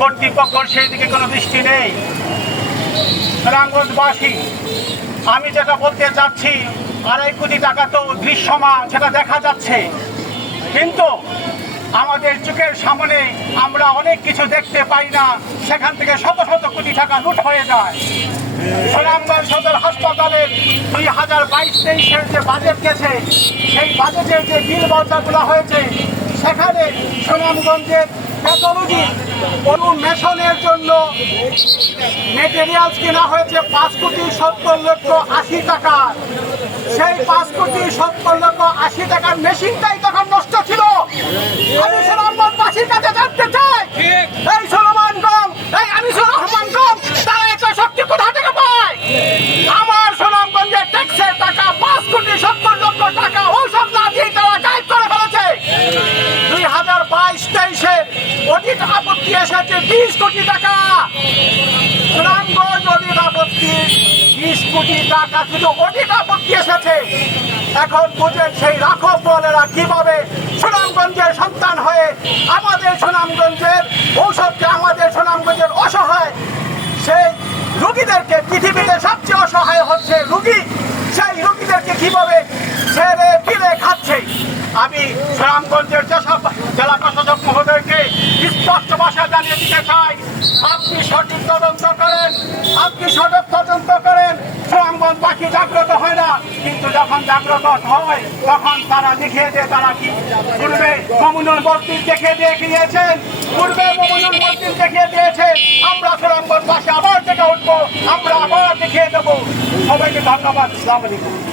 কর্তৃপক্ষর সেই দিকে কোনো দৃষ্টি নেই। সুনামগঞ্জবাসী আমি যেটা বলতে চাচ্ছি, আড়াই কোটি টাকা তো দৃশ্যমান, সেটা দেখা যাচ্ছে। কিন্তু আমাদের চোখের সামনে আমরা অনেক কিছু দেখতে পাই না, সেখান থেকে শত শত কোটি টাকা লুট হয়ে যায়। সুনামগঞ্জ সদর হাসপাতালের দুই হাজার বাইশ তেইশের যে বাজেট গেছে, সেই বাজেটের যে বিল বর্জাগুলো হয়েছে, সেখানে সুনামগঞ্জের প্যাথোলজি অনুমেশনের জন্য মেটেরিয়ালস কেনা হয়েছে পাঁচ কোটি সত্তর লক্ষ আশি টাকা সেই পাঁচ কোটি সত্তর অডিট আপত্তি এসেছে, বিশ কোটি টাকা। সুনামগঞ্জ অডিট আপত্তি, বিশ কোটি টাকা শুধু অডিট আপত্তি এসেছে। এখন বুঝেন সেই রাখব বলেরা কীভাবে সুনামগঞ্জের সন্তান হয়ে আমাদের সুনামগঞ্জের ঔষধকে আমাদের সুনামগঞ্জের অসহায় সেই রুগীদেরকে পৃথিবীতে সবচেয়ে অসহায় হচ্ছে রুগী। সেই রুগীদেরকে কীভাবে ছেড়ে ফিরে খাচ্ছে? আমি সুনামগঞ্জের মহোদয়কে স্পষ্ট ভাষা জানিয়ে দিতে চাই। আপনি সঠিক তদন্ত করেন, আপনি সঠিক তদন্ত করেন। সুনামগঞ্জ বাকি জাগ্রত হয় না, কিন্তু যখন জাগ্রত হয়, তখন তারা দেখিয়ে দিয়ে, তারা কি পূর্বে মমুনুল মসজিদ দেখে দিয়ে গিয়েছেন পূর্বে মমুনুল মসজিদ দেখিয়ে দিয়েছে আমরা সুনামগঞ্জ বাসে আবার থেকে উঠবো, আমরা আবার দেখিয়ে দেবো। সবাইকে ধন্যবাদ আসসালামু আলাইকুম।